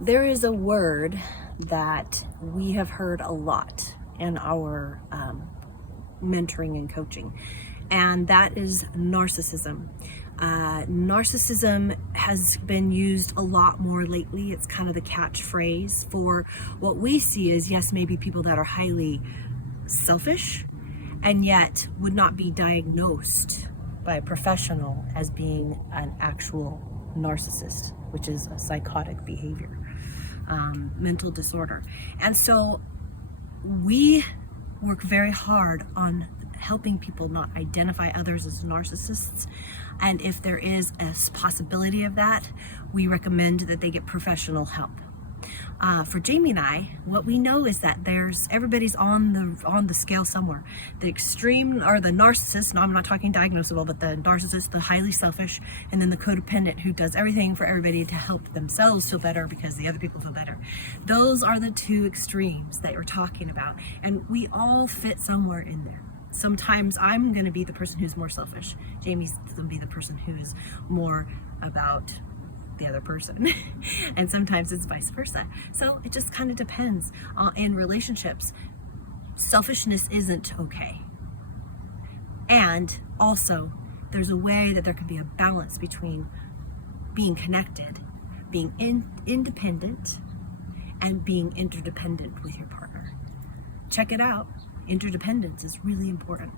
There is a word that we have heard a lot in our mentoring and coaching, and that is narcissism. Narcissism has been used a lot more lately. It's kind of the catchphrase for what we see as, yes, maybe people that are highly selfish and yet would not be diagnosed by a professional as being an actual narcissist, which is a psychotic behavior, mental disorder. And so we work very hard on helping people not identify others as narcissists. And if there is a possibility of that, we recommend that they get professional help. For Jamie and I, what we know is that everybody's on the scale somewhere. The extreme are the narcissist. No, I'm not talking diagnosable, but the narcissist, the highly selfish, and then the codependent who does everything for everybody to help themselves feel better because the other people feel better. Those are the two extremes that we're talking about, and we all fit somewhere in there. Sometimes I'm going to be the person who's more selfish. Jamie's going to be the person who's more about the other person. And sometimes it's vice versa. So it just kind of depends. In relationships, selfishness isn't okay. And also, there's a way that there can be a balance between being connected, being independent, and being interdependent with your partner. Check it out. Interdependence is really important.